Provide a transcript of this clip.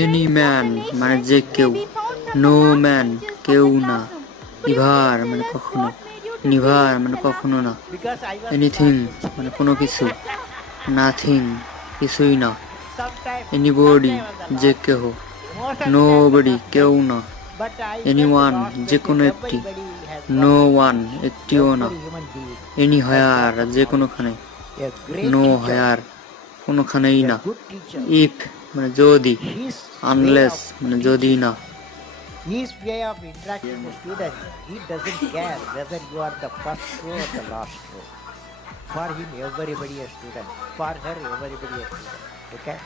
Any man মানে যে কেউ, নো ম্যান কেউ না, ইভার মানে কখনো, নিভার মানে কখনো না, এনিথিং মানে কোনো কিছু, নাথিং কিছুই না, এনিবডি যে কেহ, নোবডি কেউ না, এনিওয়ান যে কোনো একটি, নো ওয়ান একটিও না, এনি হায়ার যে কোনোখানে, নো হায়ার কোনোখানেই না, ইফ মানে যদি, আনলেস মানে যদি না। His way of interacting with students, he doesn't care whether you are the first row or the last row. For him, everybody a student. For her, everybody a student. Okay?